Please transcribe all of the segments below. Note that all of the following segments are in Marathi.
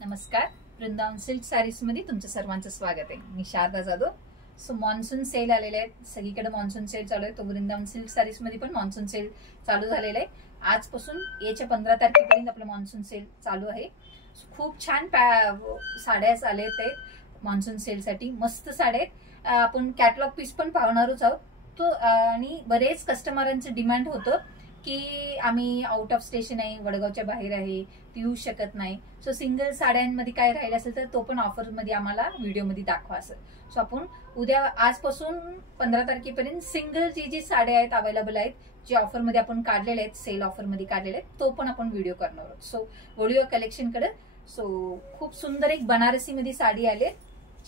नमस्कार, वृंदावन सिल्क सारीज मध्ये तुमचं सर्वांचं स्वागत आहे। मी Sharda Jadhav. So monsoon sale आलेले आहेत, सगळीकडे मॉन्सून सेल चालू आहे। तो वृंदावन सिल्क सारीज मध्ये पण मॉन्सून सेल चालू झालेला आहे। आजपासून याच्या 15 तारखेपर्यंत आपलं मॉन्सून सेल चालू आहे। खूप छान साड्या आलेत आहेत मॉन्सून सेल साठी, मस्त साड्या आहेत। आपण कॅटलॉग पीस पण पाहणारच आहोत तो, आणि बरेच कस्टमरांचं डिमांड होतं की आम्ही आउट ऑफ स्टेशन आहे, वडगावच्या बाहेर आहे, येऊ शकत नाही। सो सिंगल साड्यांमध्ये काय राहिलं असेल तर तो पण ऑफर मध्ये आम्हाला व्हिडिओ मध्ये दाखवा असं। सो आपण उद्या आजपासून 15 तारखेपर्यंत सिंगल जी साड्या आहेत अवेलेबल आहेत, जे ऑफर मध्ये आपण काढलेले आहेत, सेल ऑफर मध्ये काढलेले आहेत, तो पण आपण व्हिडिओ करणार आहोत। सो व्हिडिओ कलेक्शन कडे। सो खूप सुंदर एक बनारसी मध्ये साडी आली,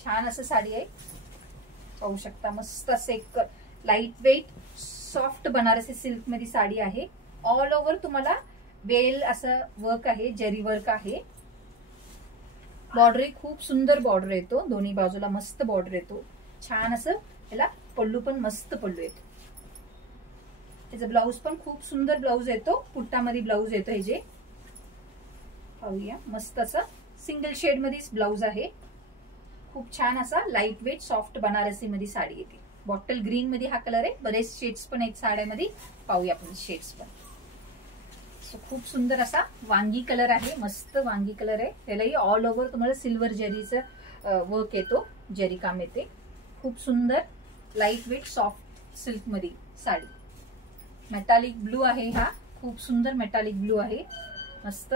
छान असं साडी आहे, पाहू शकता। मस्त असं एक light weight soft Banarasi silk मध्ये साडी आहे। ऑल ओव्हर तुम्हाला वेल असं वर्क आहे, जरी वर्क आहे। बॉर्डर खूप सुंदर बॉर्डर येतो, दोन्ही बाजूला मस्त बॉर्डर येतो, छान असं। याला पल्लू पण मस्त पल्लू येतो, त्याचा ब्लाउज पण खूप सुंदर ब्लाउज येतो, पुट्टामध्ये ब्लाउज येतो। हे जे पाहूया, मस्त असं सिंगल शेड मध्ये ब्लाउज आहे, खूप छान असा लाईट वेट सॉफ्ट बनारसी मध्ये साडी येते। बॉटल ग्रीन मध्ये हा कलर आहे, बरेच शेड्स पण आहेत साड्यामध्ये, पाहूया आपण शेड्स पण। सो खूप सुंदर असा वांगी कलर आहे, मस्त वांगी कलर आहे। त्यालाही ऑल ओव्हर तुम्हाला सिल्वर जरीचं वर्क येतो, जरी काम येते। खूप सुंदर लाईट वेट सॉफ्ट सिल्क मध्ये साडी। मेटालिक ब्लू आहे हा, खूप सुंदर मेटालिक ब्लू आहे, मस्त।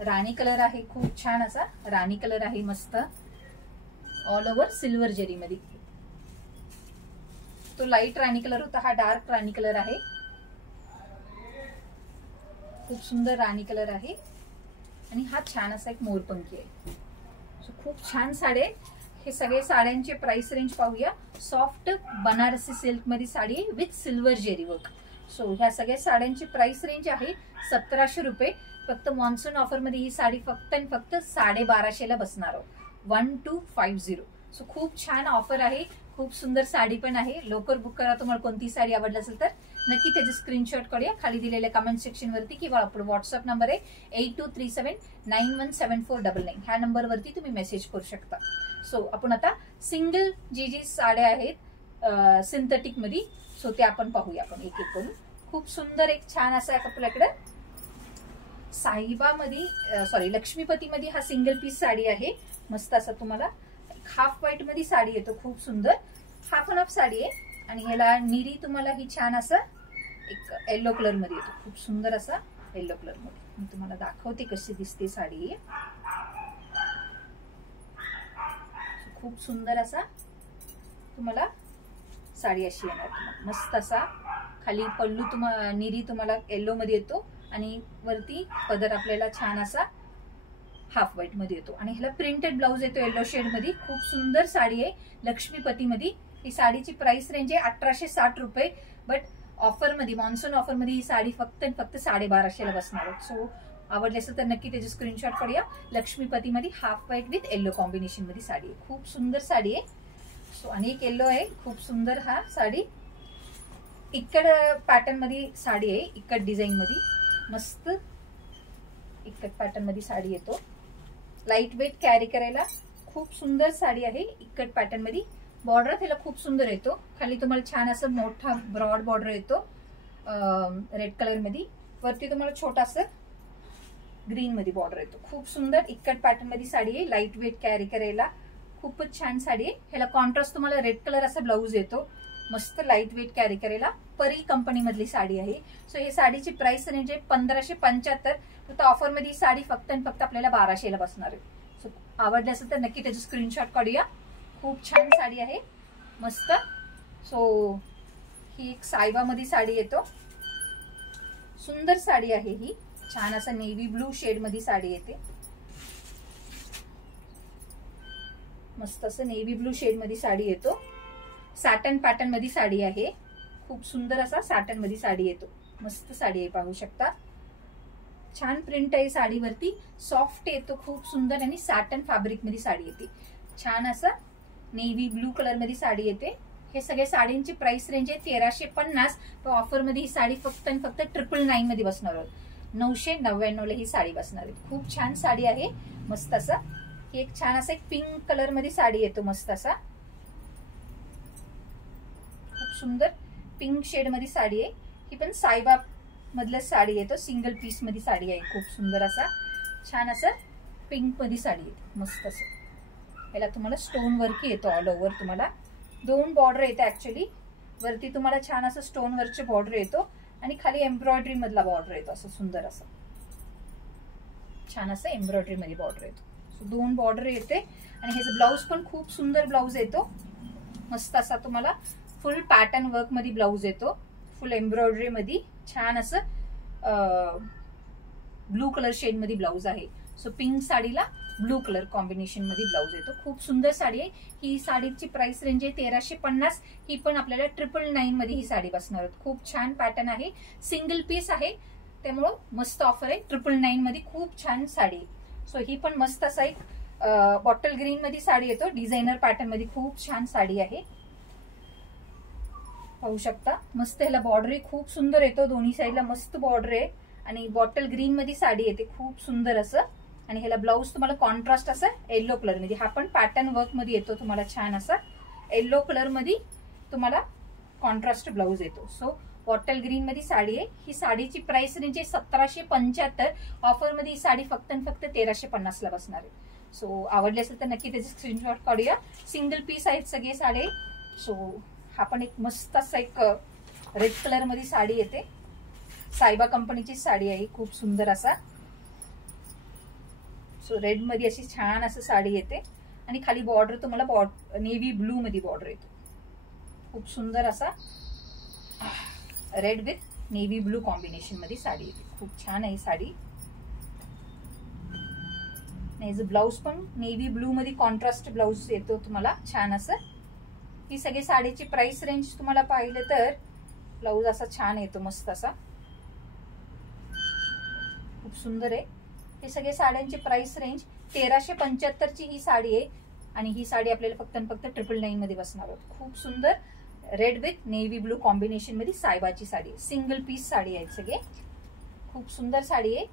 राणी कलर आहे, खूप छान असा राणी कलर आहे, मस्त। ऑल ओव्हर सिल्वर जरी मध्ये, तो लाईट राणी कलर होता, हा डार्क राणी कलर आहे, खूप सुंदर राणी कलर आहे। आणि हा छान असा एक मोरपंखी आहे। सो खूप छान साडे, हे सगळे साड्यांचे प्राइस रेंज पाहूया। सॉफ्ट बनारसी सिल्क मध्ये sari with silver Jerry work. So ह्या सगळ्या साड्यांची प्राइस रेंज आहे 1700 रुपये। फक्त मॉन्सून ऑफर मध्ये ही साडी फक्त आणि फक्त 1250 ला बसणार आहोत, 1250। सो खूप छान ऑफर आहे, खूप सुंदर साडी पण आहे। लवकर बुक करा, तुम्हाला कोणती साडी आवडली असेल तर नक्की त्याचे स्क्रीनशॉट काढूया, खाली दिलेल्या कमेंट सेक्शन वरती, किंवा आपला व्हॉट्सअप नंबर आहे 8237917499, ह्या नंबर वरती तुम्ही मेसेज करू शकता। सो आपण आता सिंगल जी साड्या आहेत सिंथेटिक मध्ये, सो ते आपण पाहूया आपण एक एक करून। खूप सुंदर एक छान असा आपल्याकडे साहिबा मध्ये सॉरी लक्ष्मीपती मध्ये हा सिंगल पीस साडी आहे, मस्त असं तुम्हाला हाफ व्हाईट मध्ये साडी येतो, खूप सुंदर हाफ अँड हाफ साडी आहे। आणि ह्याला निरी तुम्हाला ही छान असं एक येलो कलर मध्ये येतो, खूप सुंदर असा येलो कलर मध्ये। मी तुम्हाला दाखवते कशी दिसते साडी, खूप सुंदर असा तुम्हाला साडी अशी येणार, मस्त असा। खाली पल्लू तुम्हाला निरी तुम्हाला येलो मध्ये येतो, आणि वरती पदर आपल्याला छान असा हाफ व्हाईट मध्ये येतो, आणि ह्याला प्रिंटेड ब्लाउज येतो येलो शेड मध्ये। खूप सुंदर साडी आहे लक्ष्मीपती मध्ये। ही साडीची प्राइस रेंज आहे 1860 रुपये, बट ऑफर मध्ये मॉन्सून ऑफर मध्ये ही साडी फक्त 1250 ला बसणार आहे। सो आवडली असेल तर नक्की त्याचे स्क्रीनशॉट काढूया। लक्ष्मीपती मध्ये half white with yellow combination मध्ये साडी आहे, खूप सुंदर साडी आहे। सो आणि एक येलो आहे, खूप सुंदर हा साडी इक्कड पॅटर्न मध्ये साडी आहे, इक्कड डिझाईन मध्ये, मस्त इक्कड पॅटर्न मध्ये साडी येतो। लाईट वेट कॅरी करायला खूप सुंदर साडी आहे, इक्कड पॅटर्न मध्ये। बॉर्डर त्याला खूप सुंदर येतो, खाली तुम्हाला छान असं मोठा ब्रॉड बॉर्डर येतो रेड कलर मध्ये, वरती तुम्हाला छोटासा ग्रीन मध्ये बॉर्डर येतो। खूप सुंदर इक्कड पॅटर्न मध्ये साडी आहे, लाईट वेट कॅरी करायला खूपच छान साडी आहे। ह्याला कॉन्ट्रास्ट तुम्हाला रेड कलर असा ब्लाउज येतो, मस्त लाईट वेट कॅरी करायला। परी कंपनी मधली साडी आहे। सो हे साडीची प्राइस रेंज आहे 1575, फक्त ऑफर मध्ये साडी फक्त आणि फक्त आपल्याला 1200 ला बसणार आहे। सो आवडली असेल तर नक्की त्याचे स्क्रीनशॉट काढूया, खूप छान साडी आहे, मस्त। सो ही एक सायबा मध्ये साडी येतो, सुंदर साडी आहे ही, छान असं नेव्ही ब्लू शेड मध्ये साडी येते, मस्त असं नेव्ही ब्लू शेड मध्ये साडी येतो। सॅटन पॅटर्न मध्ये साडी आहे, खूप सुंदर असा सॅटन मध्ये साडी येतो, मस्त साडी आहे, पाहू शकता। छान प्रिंट आहे साडीवरती, सॉफ्ट येतो, खूप सुंदर, आणि सॅटन फॅब्रिक मध्ये साडी येते, छान असं नेव्ही ब्लू कलर मध्ये साडी येते। हे सगळे साडींची प्राइस रेंज आहे 1350, पण ऑफर मध्ये ही साडी फक्त आणि फक्त 999 मध्ये बसणार आहोत। 999ला ही साडी बसणार आहे. खूप छान साडी आहे. मस्त असा ही एक छान असा एक पिंक कलर मध्ये साडी येतो. मस्त असा खूप सुंदर पिंक शेड मध्ये साडी आहे. ही पण साईबा मधलं साडी येतो. सिंगल पीस मध्ये साडी आहे. खूप सुंदर असा छान असं पिंक मध्ये साडी येते. मस्त असं याला तुम्हाला स्टोन वर्क येतो. ऑल ओव्हर तुम्हाला 2 बॉर्डर येते. ऍक्च्युली वरती तुम्हाला छान असं स्टोन वर्कचे बॉर्डर येतो आणि खाली एम्ब्रॉयडरी मधला बॉर्डर येतो. असं सुंदर असं छान असं एम्ब्रॉयडरी मध्ये बॉर्डर येतो. सो 2 बॉर्डर येते आणि ह्याचं ब्लाउज पण खूप सुंदर ब्लाउज येतो. मस्त असा तुम्हाला फुल पॅटर्न वर्क मध्ये ब्लाउज येतो. फुल एम्ब्रॉयडरी मध्ये छान असं ब्लू कलर शेड मध्ये ब्लाउज आहे. सो पिंक साडीला ब्लू कलर कॉम्बिनेशन मध्ये ब्लाउज येतो. खूप सुंदर साडी आहे. ही साडीची प्राइस रेंज आहे 1350. ही पण आपल्याला 999 मध्ये ही साडी बसणार आहे. खूप छान पॅटर्न आहे. सिंगल पीस आहे त्यामुळं मस्त ऑफर आहे. 999 मध्ये खूप छान साडी. सो ही पण मस्त असा एक बॉटल ग्रीन मध्ये साडी येतो. डिझायनर पॅटर्न मध्ये खूप छान साडी आहे. पाहू शकता मस्त ह्याला बॉर्डर खूप सुंदर येतो. दोन्ही साईडला मस्त बॉर्डर आहे आणि बॉटल ग्रीन मध्ये साडी येते. खूप सुंदर असं आणि ह्याला ब्लाऊज तुम्हाला कॉन्ट्रास्ट असं येलो कलर मध्ये. हा पण पॅटर्न वर्क मध्ये येतो तुम्हाला छान असा येलो कलर मध्ये तुम्हाला कॉन्ट्रास्ट ब्लाऊज येतो. सो बॉटल ग्रीन मध्ये साडी आहे. ही साडीची प्राइस रेंज आहे 1775. ऑफर मध्ये ही साडी फक्त 1350 ला बसणार आहे. सो आवडली असेल तर नक्की त्याचे स्क्रीनशॉट काढूया. सिंगल पीस आहेत सगळे साडे. सो हा पण एक मस्त असा एक रेड कलर मध्ये साडी येते. साईबा कंपनीची साडी आहे. खूप सुंदर असा सो रेड मध्ये अशी छान असं साडी येते आणि खाली बॉर्डर तुम्हाला नेव्ही ब्लू मध्ये बॉर्डर येतो. खूप सुंदर असा red with navy blue combination मध्ये साडी येते. खूप छान आहे साडी. ब्लाउज पण नेव्ही ब्लू मध्ये कॉन्ट्रास्ट ब्लाउज येतो तुम्हाला छान असं. ही सगळी साडीची प्राइस रेंज तुम्हाला पाहिलं तर ब्लाउज असा छान येतो मस्त असा. खूप सुंदर आहे. हे सगळे साड्यांची प्राइस रेंज 1375 ची ही साडी आहे आणि ही साडी आपल्याला फक्त 999 मध्ये बसणार आहोत. खूप सुंदर red with navy blue combination मध्ये साईबाची साडी. सिंगल पीस साडी आहे सगळे. खूप सुंदर साडी आहे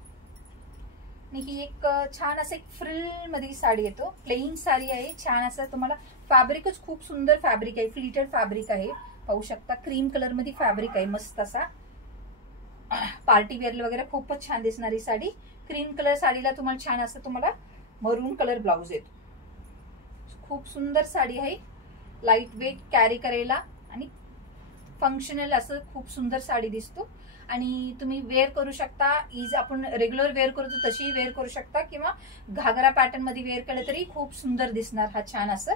आणि ही एक छान असं एक फ्रिल मध्ये साडी येतो. प्लेन साडी आहे. छान असं तुम्हाला फॅब्रिकच खूप सुंदर फॅब्रिक आहे. फ्लिटेड फॅब्रिक आहे. पाहू शकता क्रीम कलर मध्ये फॅब्रिक आहे. मस्त असा पार्टी वेअरला वगैरे खूपच छान दिसणारी साडी. क्रीम कलर साडीला तुम्हाला छान असं तुम्हाला मरून कलर ब्लाउज येतो. खूप सुंदर साडी आहे. लाईट वेट कॅरी करायला आणि फंक्शनल असं खूप सुंदर साडी दिसतो आणि तुम्ही वेअर करू शकता. इज आपण रेग्युलर वेअर करतो तशीही वेअर करू शकता किंवा घागरा पॅटर्न मध्ये वेअर केलं तरी खूप सुंदर दिसणार हा छान असं.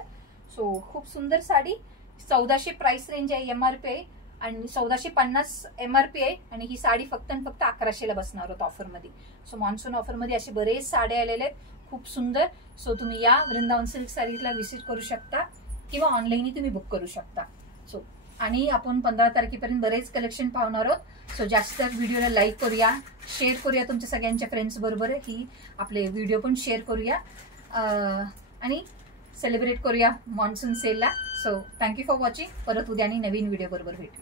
सो खूप सुंदर साडी. 1400 प्राइस रेंज आहे. एमआरपी आहे आणि 1450 एमआरपी आहे आणि ही साडी फक्त 1100 ला बसणार होत ऑफर मध्ये. सो मान्सून ऑफर मध्ये असे बरेच साड्या आलेले आहेत खूप सुंदर. सो तुम्ही या वृंदावन सिल्क साडीजला व्हिजिट करू शकता किंवा ऑनलाईनही तुम्ही बुक करू शकता. सो आणि आपण 15 तारखेपर्यंत बरेच कलेक्शन पाहणार आहोत. सो जास्त व्हिडिओला लाईक करूया, शेअर करूया तुमच्या सगळ्यांच्या फ्रेंड्स बरोबर. ही आपले व्हिडिओ पण शेअर करूया आणि सेलिब्रेट करूया monsoon सेलला. So thank you for watching. परत उद्या आणि नवीन व्हिडिओ बरोबर भेटू.